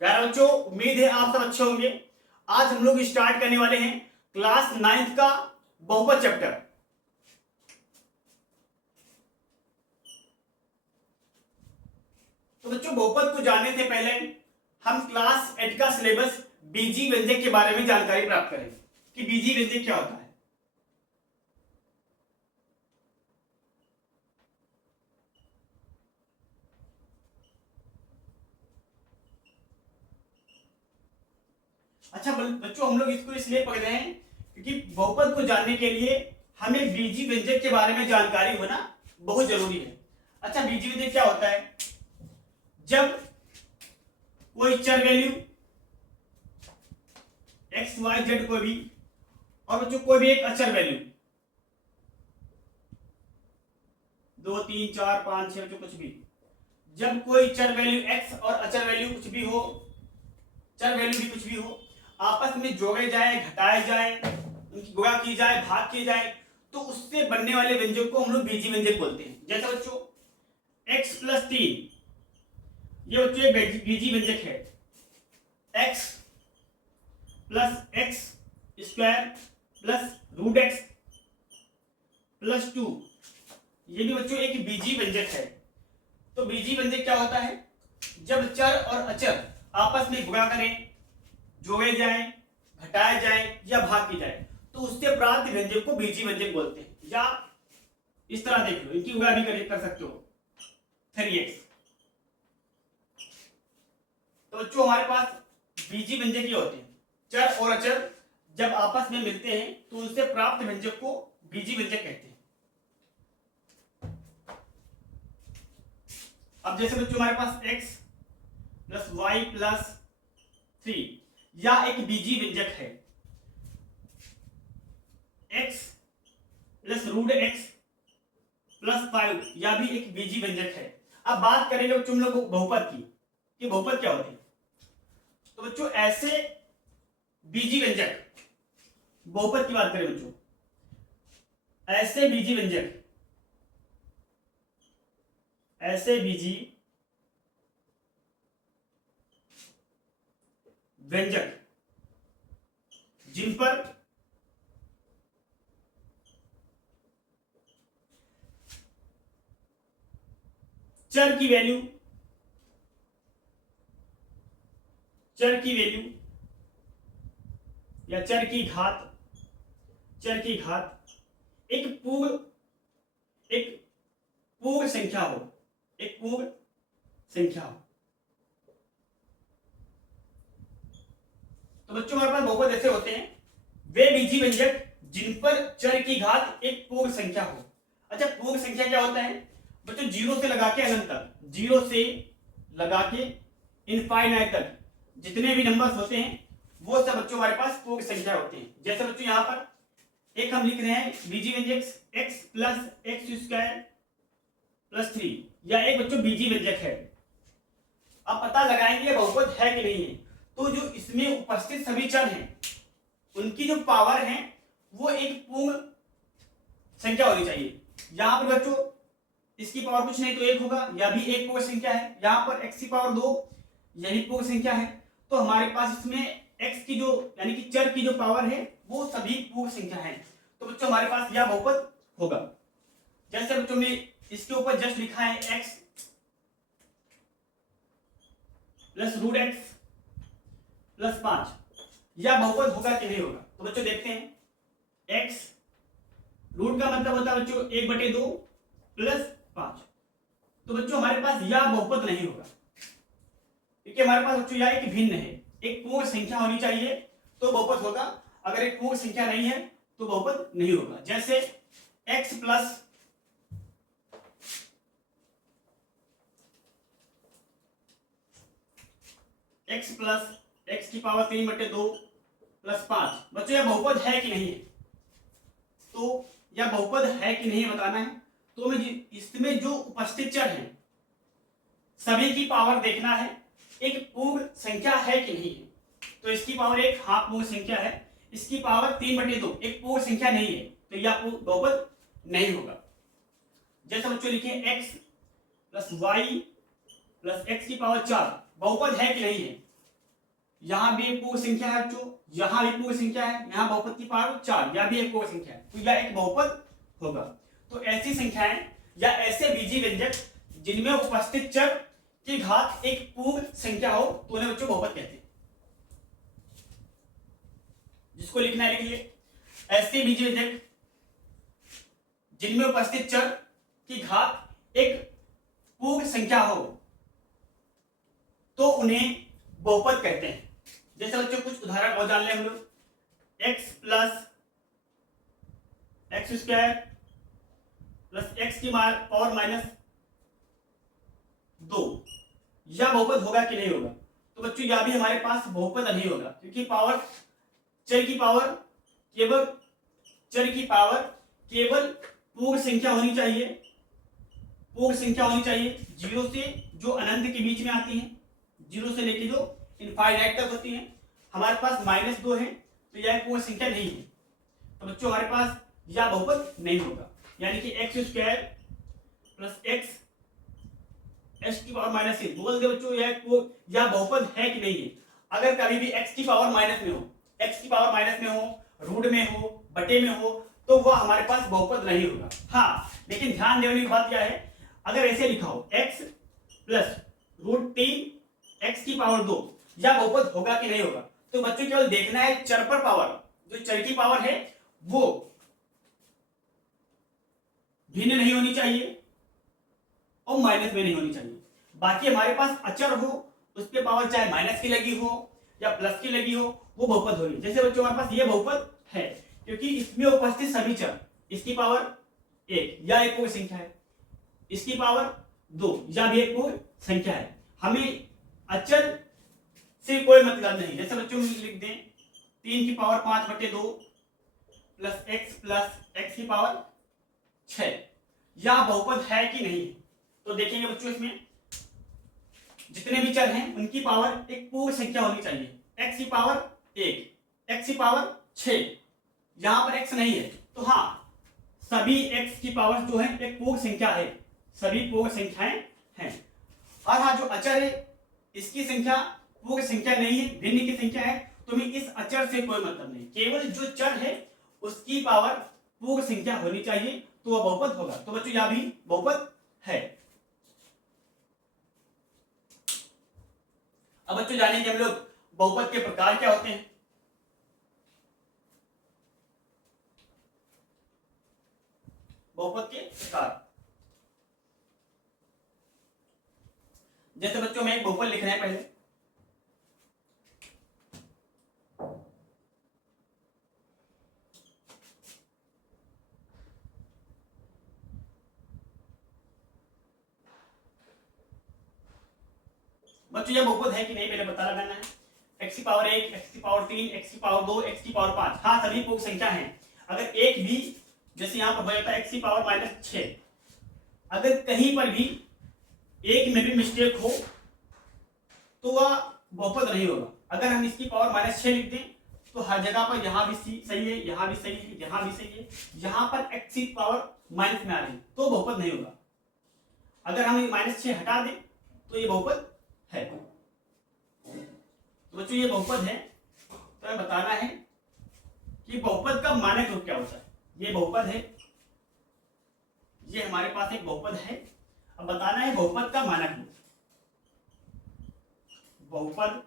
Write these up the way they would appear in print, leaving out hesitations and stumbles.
प्यारे बच्चों, उम्मीद है आप सब अच्छे होंगे। आज हम लोग स्टार्ट करने वाले हैं क्लास 9th का बहुपद चैप्टर। तो बच्चों, बहुपद को जानने से पहले हम क्लास 8 का सिलेबस बीजी व्यंजक के बारे में जानकारी प्राप्त करें कि बीजी व्यंजक क्या होता है। अच्छा बच्चों, हम लोग इसको इसलिए पढ़ रहे हैं क्योंकि बहुपद को जानने के लिए हमें बीजी व्यंजक के बारे में जानकारी होना बहुत जरूरी है। अच्छा, बीजी व्यंजक क्या होता है? जब कोई चर वैल्यू एक्स वाई जेड कोई भी, और बच्चों कोई भी एक अचर वैल्यू 2 3 4 5 6 बच्चों कुछ भी, जब कोई चर वैल्यू एक्स और अचर वैल्यू कुछ भी हो, चर वैल्यू भी कुछ भी हो, आपस में जोड़े जाए, घटाए जाए, उनकी गुणा की जाए, भाग की जाए, तो उससे बनने वाले व्यंजक को हम लोग बीजी व्यंजक बोलते हैं। जैसे बच्चों x प्लस 3, ये बच्चों एक बीजी व्यंजक है। x plus x square plus root x plus 2, ये भी बच्चों एक बीजी व्यंजक है। तो बीजी व्यंजक क्या होता है? जब चर और अचर आपस में गुणा करें, जोड़े जाए, घटाए जाए या भाग की जाए, तो उससे प्राप्त व्यंजक को बीजी व्यंजक बोलते हैं। या इस तरह देख लो, इनकी गुणा भी कर सकते हो 3x। तो बच्चों हमारे पास बीजी व्यंजक ये होते हैं, चर और अचर जब आपस में मिलते हैं तो उनसे प्राप्त व्यंजक को बीजी व्यंजक कहते हैं। अब जैसे बच्चों हमारे पास x प्लस वाई प्लस 3 या एक बीजी व्यंजक है, x plus root x plus 5, या भी एक बीजी व्यंजक है। अब बात करेंगे बच्चों हम लोग बहुपद की कि बहुपद क्या होती है। तो बच्चों ऐसे बीजी व्यंजक, बहुपद की बात करें बच्चों, ऐसे बीजी व्यंजक, ऐसे बीजी व्यंजक जिन पर चर की वैल्यू या चर की घात एक पूर्ण संख्या हो, तो बच्चों हमारे पास बहुपद ऐसे होते हैं, वे बीजी व्यंजक जिन पर चर की घात एक पूर्ण संख्या हो। अच्छा, पूर्ण संख्या क्या होता है बच्चों? 0 से लगा के अनंत तक, 0 से लगा के इनफाइनाइट तक जितने भी नंबर्स होते हैं वो सब बच्चों हमारे पास पूर्ण संख्या होते हैं। जैसे बच्चों यहां पर एक हम लिख रहे हैं बीजी व्यंजक x plus x square plus 3, या एक बच्चों बीजी व्यंजक है। अब पता लगाएंगे बहुपद है कि नहीं है। तो जो इसमें उपस्थित सभी चर हैं उनकी जो पावर है वो एक पूर्ण संख्या होनी चाहिए। यहां पर बच्चों इसकी पावर कुछ नहीं तो 1 होगा, यह भी एक पूर्ण संख्या है। यहां पर x की पावर 2, यही पूर्ण संख्या है। तो हमारे पास इसमें x की जो यानी कि चर की जो पावर है वो सभी पूर्ण संख्या है। तो बच्चों हमारे पास यह बहुपद होगा। जैसे बच्चों ने इसके ऊपर जस्ट लिखा है x plus root x plus 5, यह बहुपद होगा कि नहीं होगा? तो बच्चों देखते हैं, x रूट का मतलब होता है बच्चों 1/2 प्लस 5। तो बच्चों हमारे पास यह बहुपद नहीं होगा क्योंकि हमारे पास बच्चों यह एक भिन्न है, एक पूर्ण संख्या होनी चाहिए तो बहुपद होगा। अगर एक पूर्ण संख्या नहीं है तो बहुपद नहीं होगा। जैसे x प्लस एक्स की पावर 3/2 प्लस 5, बच्चों यह बहुपद है कि नहीं है? तो यह बहुपद है कि नहीं बताना है। तो हमें इसमें जो उपस्थित चर हैं सभी की पावर देखना है, एक पूर्ण संख्या है कि नहीं है। तो इसकी पावर 1 हाफ पूर्ण संख्या है, इसकी पावर 3/2 एक पूर्ण संख्या नहीं है, तो यह बहुपद नहीं होगा। जैसे बच्चों लिखे x plus y plus x की पावर 4, बहुपद है कि नहीं है? यहाँ भी एक पूर्ण संख्या है बच्चों, यहाँ भी पूर्ण संख्या है, यहाँ बहुपद की पावर 4, यह भी एक पूर्ण संख्या है, तो यह एक बहुपद होगा। तो ऐसी संख्याएं या ऐसे बीजीय व्यंजक जिनमें उपस्थित चर की घात एक पूर्ण संख्या हो तो उन्हें बच्चों बहुपद कहते हैं। जिसको लिखना है लिख लिए, ऐसे बीजीय व्यंजक जिनमें उपस्थित चर की घात एक पूर्ण संख्या हो तो उन्हें बहुपद कहते हैं। जैसे बच्चों कुछ उदाहरण और जान लें हम लोग, x plus x square plus x की पावर माइनस 2, यह बहुपद होगा कि नहीं होगा? तो बच्चों यह भी हमारे पास बहुपद नहीं होगा, क्योंकि पावर चर की पावर केवल पूर्ण संख्या होनी चाहिए, पूर्ण संख्या होनी चाहिए, 0 से जो अनंत के बीच में आती है, 0 से लेके जो इनफाइनाइट तक होती है। हमारे पास -2 है तो यह पूर्ण संख्या नहीं है, तो बच्चों हमारे पास यह बहुपद नहीं होगा। यानी कि एक्स स्क्वायर प्लस एक्स की पावर माइनस 6, बोल दे बच्चों यह बहुपद है कि नहीं है। अगर कभी भी एक्स की पावर माइनस में हो, एक्स की पावर माइनस में हो, रूट में हो, बटे में हो, तो वह हमारे पास बहुपद नहीं होगा। हाँ, लेकिन ध्यान देने की बात क्या है, अगर ऐसे लिखा हो x प्लस √3 x की पावर 2, यह बहुपद होगा कि नहीं होगा? तो बच्चों केवल देखना है चर पर पावर, जो चर की पावर है वो भिन्न नहीं होनी चाहिए और माइनस में नहीं होनी चाहिए। बाकी हमारे पास अचर हो, उस पर पावर चाहे माइनस की लगी हो या प्लस की लगी हो, वो बहुपद होगी। जैसे बच्चों हमारे पास ये बहुपद है क्योंकि इसमें उपस्थित सभी चर, इसकी पावर 1 या एक पूर्ण संख्या है, इसकी पावर 2 या भी एक पूर्ण संख्या है। हमें अचर से कोई मतलब नहीं। जैसे बच्चों लिख दें 3 की पावर 5/2 प्लस एक्स की पावर 6, यह बहुपद है कि नहीं? तो देखेंगे बच्चों इसमें जितने भी चर हैं उनकी पावर एक पूर्ण संख्या होनी चाहिए। x की पावर 1, x की पावर 6, यहां पर x नहीं है, तो हाँ सभी x की पावर जो है एक पूर्ण संख्या है, सभी पूर्ण संख्याएं हैं। और हाँ जो अचर है इसकी संख्या पूर्ण संख्या नहीं है, भिन्न की संख्या है, तो हमें इस अचर से कोई मतलब नहीं, केवल जो चर है उसकी पावर पूर्ण संख्या होनी चाहिए तो वह बहुपद होगा। तो बच्चों यह भी बहुपद है। अब बच्चों जानेंगे हम लोग बहुपद के प्रकार क्या होते हैं। बहुपद के प्रकार, जैसे बच्चों में एक बहुपद लिखना है पहले, बच्चों यह बहुपद है कि नहीं पहले पता लगाना है। x की पावर 1, x की पावर 3, x की पावर 2, x की पावर 5, हाँ सभी पूर्ण संख्या हैं। अगर एक भी, जैसे यहाँ पर हो जाता है x की पावर -6, अगर कहीं पर भी एक में भी मिस्टेक हो तो वह बहुपद नहीं होगा। अगर हम इसकी पावर -6 लिख दें तो हर जगह पर यहाँ भी सही है, यहाँ भी सही है, यहाँ भी सही है, यहाँ पर x की पावर माइनस में आ रही तो बहुपद नहीं होगा। अगर हम -6 हटा दें तो ये बहुपद है। तो बच्चों ये बहुपद है, तो हमें बताना है कि बहुपद का मानक रूप क्या होता है। ये बहुपद है, ये हमारे पास एक बहुपद है। अब बताना है बहुपद का मानक रूप। बहुपद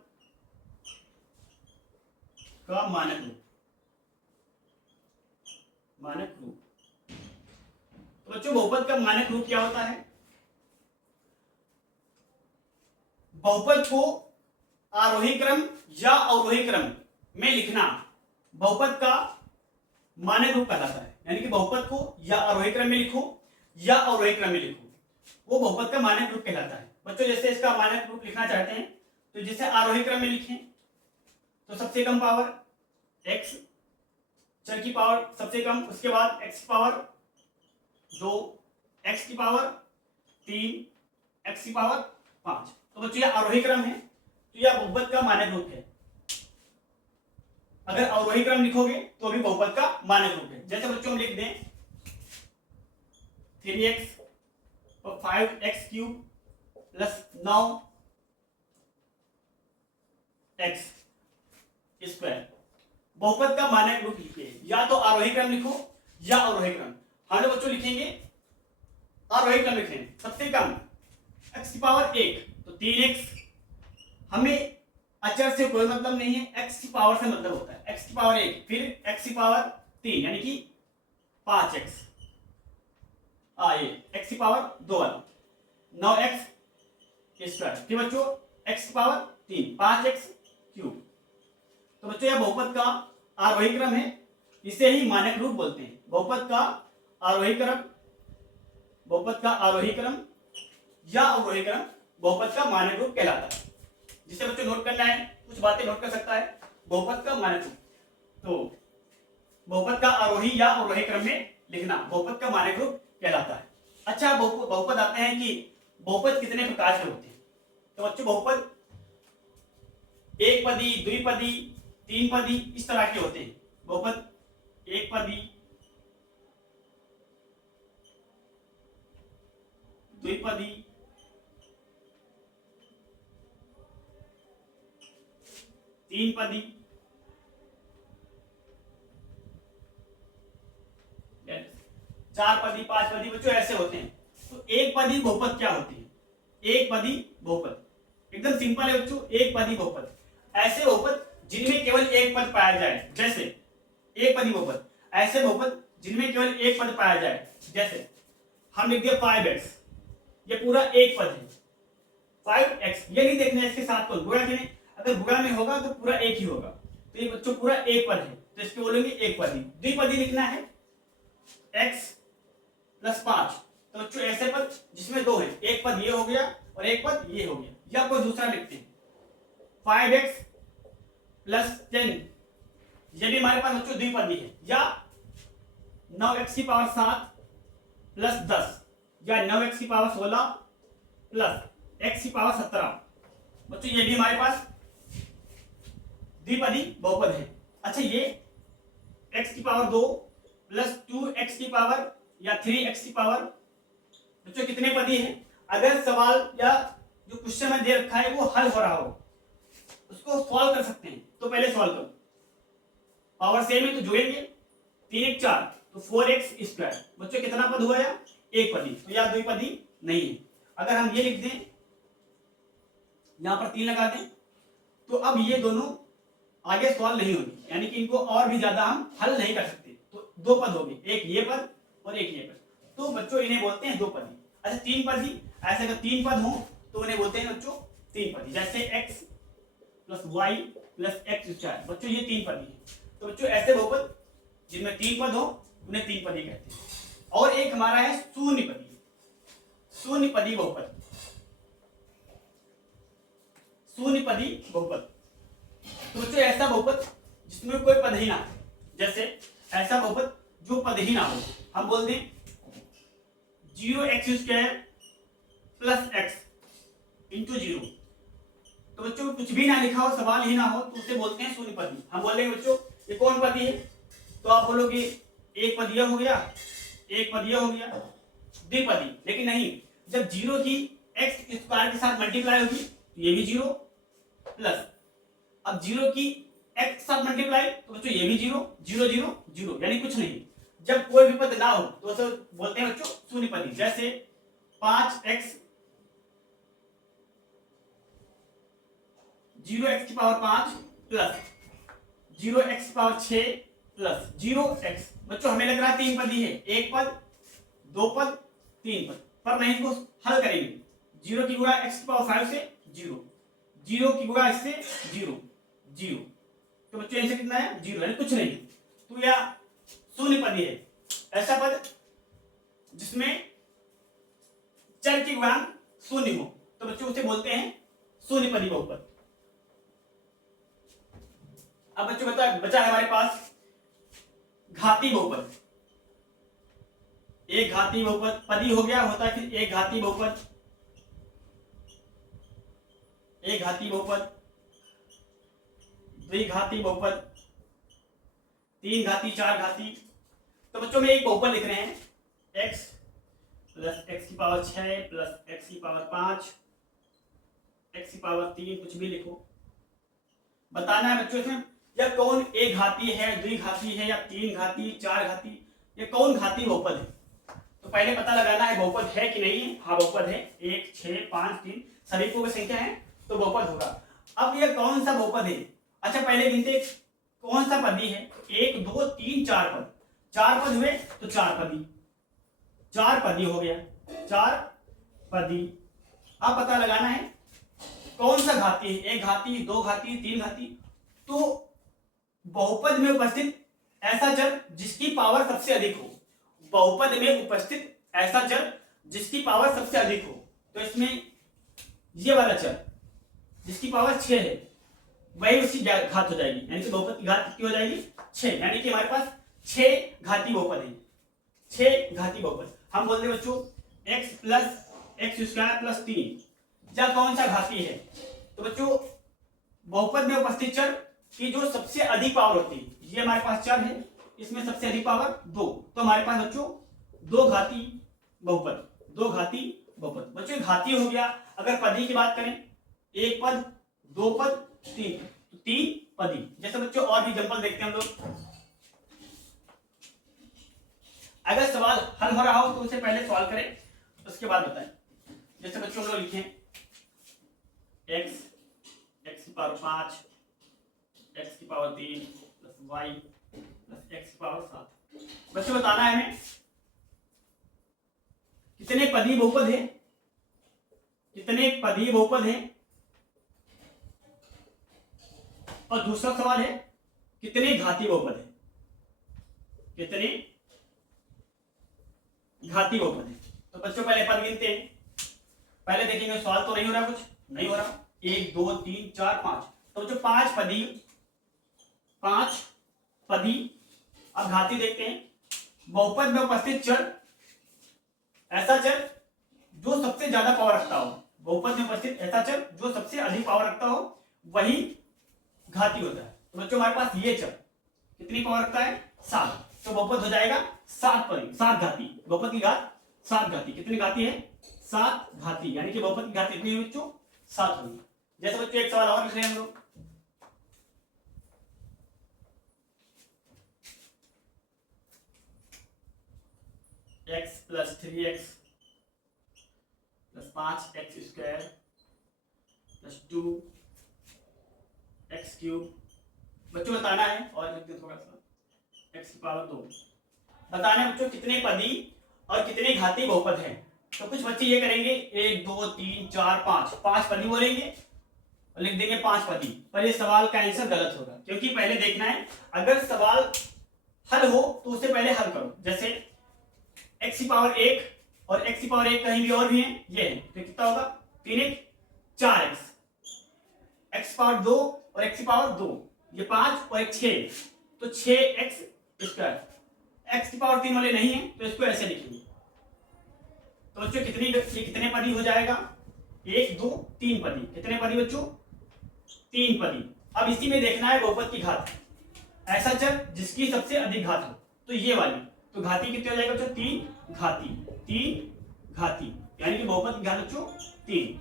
का मानक रूप, मानक रूप। तो बच्चों बहुपद का मानक रूप क्या होता है? बहुपद को आरोही क्रम या अवरोही क्रम में लिखना बहुपद का मानक रूप कहलाता है। यानी कि बहुपद को या आरोही क्रम में लिखो या अवरोही क्रम में लिखो, वो बहुपद का मानक रूप कहलाता है। बच्चों जैसे इसका मानक रूप लिखना चाहते हैं तो जैसे आरोही क्रम में लिखें तो सबसे कम पावर x, चर की पावर सबसे कम, उसके बाद x की पावर 2, x की पावर 3, x की पावर 5। तो बच्चों यह आरोही क्रम है, तो यह बहुपद का मानक रूप है। अगर अवरोही क्रम लिखोगे तो भी बहुपद का मानक रूप है। जैसे बच्चों हम लिख दें 3x और 5x³ प्लस 9x, स्क्वायर। बहुपद का मानक रूप लिखिए, या तो आरोही क्रम लिखो या अवरोही क्रम। हम लोग बच्चों लिखेंगे आरोही क्रम लिखेंगे। सबसे कम x की पावर 1 तो 3x। हमें अचर से कोई मतलब नहीं है, x की पावर से मतलब होता है। x की पावर 1 फिर x की पावर 3 यानी कि 5x। ये x की पावर 2 वाला 9x स्क्वायर। फिर बच्चों x की पावर 3 5x क्यूब। तो बच्चों यह बहुपद का आरोही क्रम है, इसे ही मानक रूप बोलते हैं। बहुपद का आरोही क्रम, बहुपद का आरोही क्रम या अवरोही क्रम बहुपद का मानक रूप कहलाता है। जिसे बच्चों नोट करना है, कुछ बातें नोट कर सकता है। बहुपद का मानक रूप, तो बहुपद का आरोही या अवरोही क्रम में लिखना बहुपद का मानक रूप कहलाता है। अच्छा, बहुपद आते हैं कि बहुपद कितने प्रकार के होते हैं। तो बच्चों बहुपद एक पदी, द्विपदी, तीन पदी इस तरह के होते हैं। बहुपद एक पदी, द्विपदी, तीन पदी, चार पदी, पांच पदी बच्चों ऐसे होते हैं। तो एक पदी बहुपद क्या होती है? एक पदी बहुपद एकदम सिंपल है बच्चों। एक पदी बहुपद ऐसे बहुपद जिनमें केवल एक पद पाया जाए, जैसे एक पदी बहुपद ऐसे बहुपद जिनमें केवल एक पद पाया जाए। जैसे हम लिख दिया 5x, ये पूरा एक पद है 5x। ये नहीं देखना इसके साथ कौन गुणा के नहीं, अगर गुणा में होगा तो पूरा एक ही होगा। तो ये बच्चों पूरा एक पद है, तो इसको बोलेंगे एक पदी। द्विपदी लिखना है x प्लस 5। तो बच्चों ऐसे पद जिसमें दो है, एक पद ये हो गया और एक पद ये हो गया। या कोई दूसरा लिखते हैं 5x प्लस 10, ये भी हमारे पास बच्चों द्विपदी है। या 9x की पावर 7 प्लस 10, या 9x की पावर 16 प्लस x की पावर 17। बच्चों ये भी हमारे पास द्विपदी बहुपद है। अच्छा, ये x की पावर 2 प्लस 2x की पावर या 3x की पावर बच्चों कितने पदी है? अगर सवाल या जो क्वेश्चन में दे रखा है वो हल हो रहा हो, उसको सॉल्व कर सकते हैं। तो पहले सॉल्व करो, पावर सेम है तो जोड़ेंगे, 3 1 4 तो 4x स्क्वायर। बच्चों कितना पद हुआ? या एक पदी, तो या द्विपदी नहीं है। अगर हम ये लिख दें, यहां पर 3 लगा दें, तो अब ये दोनों आगे सॉल्व नहीं होगी, यानी कि इनको और भी ज्यादा हम हल नहीं कर सकते। तो दो पद होंगे, एक ये पद और एक ये पद। तो बच्चों इन्हें बोलते हैं दो पदी। अच्छा, तीन पदी ऐसे अगर तीन पद हो तो उन्हें बोलते हैं बच्चों तीन पदी। जैसे x plus y plus x square, बच्चों ये तीन पदी है। तो बच्चों ऐसे बहुपद जिनमें तीन पद हो उन्हें तीन पदी कहते हैं। और एक हमारा है शून्य पदी, शून्य पदी बहुपद, शून्य पदी बहुपद। तो बच्चों ऐसा बहुपद जिसमें कोई पद ही ना हो, जैसे ऐसा बहुपद जो पद ही ना हो, हम बोल दें 0x square plus x into 0। तो बच्चों कुछ भी ना लिखा हो, सवाल ही ना हो, तो उसे बोलते हैं शून्य पदी। हम बोलेंगे बच्चों ये कौन पदी है? तो आप बोलोगे एक पद यह हो गया, एक पद यह हो गया, द्विपदी। लेकिन नहीं, जब 0 की x स्क्वायर के साथ मल्टीप्लाई होगी तो ये भी 0 प्लस, अब 0 की x के साथ मल्टीप्लाई तो बच्चों ये भी 0 0 0 0, यानी कुछ नहीं। जब कोई भी पद ना हो तो उसे बोलते हैं बच्चों शून्य पदी। जैसे 5x 0x की पावर 5 प्लस 0x की पावर 6 प्लस 0x। बच्चों हमें लग रहा है तीन पदी है, एक पद, दो पद, तीन पद, पर नहीं इसको हल करेंगे। 0 की गुणा x की पावर 5 से 0, 0 की गुणा इससे 0 0। तो बच्चों इनसे कितना है? 0, यानी कुछ नहीं। तो यह शून्य पदी है, ऐसा पद जिसमें चर की गुणांक शून्य हो, तो बच्चों उसे बोलते हैं शून्य पदी बहुपद। अब बच्चों बचा है हमारे पास घाती बहुपद। एक घाती बहुपद पदी हो गया, होता है फिर एक घाती बहुपद, एक घाती बहुपद, द्विघाती बहुपद, तीन घाती, चार घाती। तो बच्चों में एक बहुपद लिख रहे हैं x प्लस एक्स की पावर 6 प्लस एक्स की पावर 5 एक्स की पावर 3, कुछ भी लिखो। बताना है बच्चों इसमें या कौन एक घाती है, द्विघाती है, या तीन घाती, चार घाती, या कौन घाती बहुपद है। तो पहले पता लगाना है बहुपद है कि नहीं है। हाँ बहुपद है, 1, 6, 5, 3 सभी पूर्ण संख्या है तो बहुपद होगा। अब यह कौन सा बहुपद है। अच्छा पहले गिनते कौन सा पदी है। 1, 2, 3, 4 पद, 4 पद हुए तो 4 पदी, 4 पदी हो गया, 4 पदी। अब पता लगाना है कौन सा घाती है, एक घाती, दो घाती, तीन घाती। तो बहुपद में उपस्थित ऐसा चर जिसकी पावर सबसे अधिक हो, बहुपद में उपस्थित ऐसा चर जिसकी पावर सबसे अधिक हो। तो इसमें ये वाला चर जिसकी पावर 6 है वही उसकी घात हो जाएगी, यानी कि बहुपद की घात कितनी हो जाएगी 6, यानी कि हमारे पास 6 घाती बहुपद है, 6 घाती बहुपद। हम बोलते हैं बच्चों x plus x square plus 3 या कौन सा घाती है। तो बच्चों बहुपद में उपस्थित चर की जो सबसे अधिक पावर होती है, ये हमारे पास चर है, इसमें सबसे अधिक पावर 2, तो हमारे पास बच्चों 2 घाती बहुपद, 2 घाती बहुपद। बच्चों घाती हो गया। अगर पदी की बात करें, 1 पद, 2 पद, 3, तो 3 पदी। जैसे बच्चों और भी एग्जांपल देखते हैं हम लोग। अगर सवाल हल हो रहा हो तो उसे पहले सॉल्व करें, उसके बाद बताएं। जैसे बच्चों हम लोग लिखें x की पावर 5, x की power 3 plus y plus x की पावर 7। बच्चों बताना है हमें कितने पदी बहुपद है, कितने पदी बहुपद है। और दूसरा सवाल है कितने घाती बहुपद है, कितने घाती बहुपद है। तो बच्चों पहले पद गिनते हैं। पहले देखेंगे सवाल तो नहीं हो रहा, कुछ नहीं हो रहा। 1, 2, 3, 4, 5, तो जो 5 पदी, 5 पदी। अब घाती देखते हैं। बहुपद में उपस्थित चर ऐसा चर जो सबसे ज्यादा पावर रखता हो, बहुपद में उपस्थित ऐसा चर जो सबसे अधिक पावर रखता हो वही घाती होता है। तो बच्चों हमारे पास ये चर कितनी पावर रखता है 7, तो बहुपद हो जाएगा 7 पदी, 7 घाती। बहुपद की घात 7 घाती। कितनी घाती है 7 घाती, यानी कि बहुपद की घात कितनी है बच्चों 7 होगी। जैसे बच्चों एक सवाल और लिख रहे हैं हम लोग। x plus 3x plus 5x square plus 2x cube. बच्चों बताना है, और लिख दे थोड़ा सा, x की पावर 2। बताना है बच्चों कितने पदी और कितने घाती बहुपद हैं। तो कुछ बच्चे ये करेंगे 1, 2, 3, 4, 5, 5 पदी बोलेंगे और लिख देंगे 5 पदी। पर ये सवाल का आंसर गलत होगा, क्योंकि पहले देखना है अगर सवाल हल हो तो उससे पहले हल करो। जैसे x की पावर 1 और x की पावर 1 कहीं भी और भी है, ये है, तो कितना होगा 3 4x, x की पावर 2 और x की पावर 2, ये 5 और 1 6, तो 6x स्क्वायर। x की पावर 3 वाले नहीं है तो इसको ऐसे लिखेंगे। तो बच्चों कितने पदी हो जाएगा 1, 2, 3 पदी। कितने पदी बच्चों 3 पदी। अब इसी में देखना है बहुपद की घात, ऐसा चर जिसकी सबसे अधिक घात हो, तो ये वाली। तो घाती कितने हो जाएगा बच्चों 3 घाती, 3 घाती, यानी कि बहुपद की घात बच्चों 3।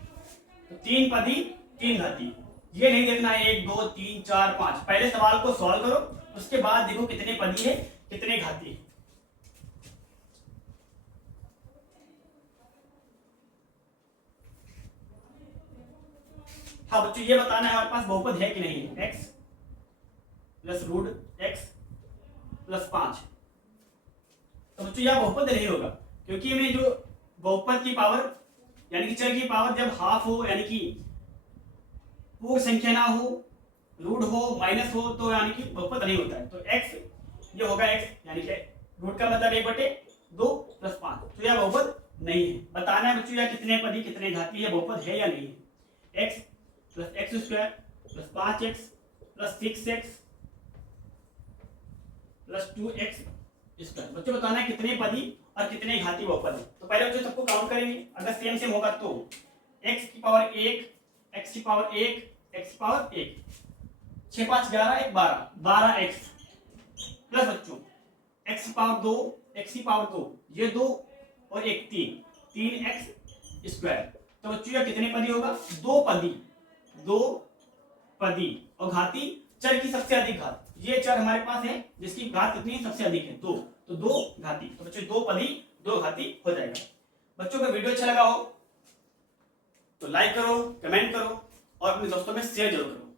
तो 3 पदी 3 घाती। ये नहीं देखना है 1, 2, 3, 4, 5। पहले सवाल को सॉल्व करो, उसके बाद देखो कितने पदी है कितने घाती है। हाँ बच्चों ये बताना है हमारे पास बहुपद है कि नहीं है। x plus root x plus 5। तो बच्चों यह बहुपद नहीं होगा, क्योंकि हमें जो बहुपद की पावर यानी कि चर की पावर जब हाफ हो, यानी कि पूर्ण संख्या ना हो, रूट हो, माइनस हो, तो यानी कि बहुपद नहीं होता है। तो x ये होगा x, यानी कि रूट का मतलब 1/2 प्लस 5, तो यह बहुपद नहीं है। बताना है बच्चों यह कितने पदी कितने घाती है, बहुपद है या नहीं है। x plus x square plus 5x plus 6x plus 2x square. बच्चों बताना है कितने पदी और कितने घाती बहुपद है। तो पहले बच्चों सबको काउंट करेंगे, अगर सेम सेम होगा तो x की पावर 1, x की पावर 1, x की पावर 1, 6, 5, 11, 1, 12, 12x प्लस बच्चों x की पावर 2, x की पावर 2, ये 2 और 1 3, 3x स्क्वायर। तो बच्चों यह कितने पदी होगा 2 पदी, 2 पदी। और घाती चर की सबसे अधिक घात, ये चर हमारे पास है जिसकी घात कितनी है, सबसे अधिक है 2, तो 2 घाती, तो बच्चों 2 पद ही 2 घाती हो जाएगा। बच्चों का वीडियो अच्छा लगा हो तो लाइक करो, कमेंट करो और अपने दोस्तों में शेयर जरूर करो।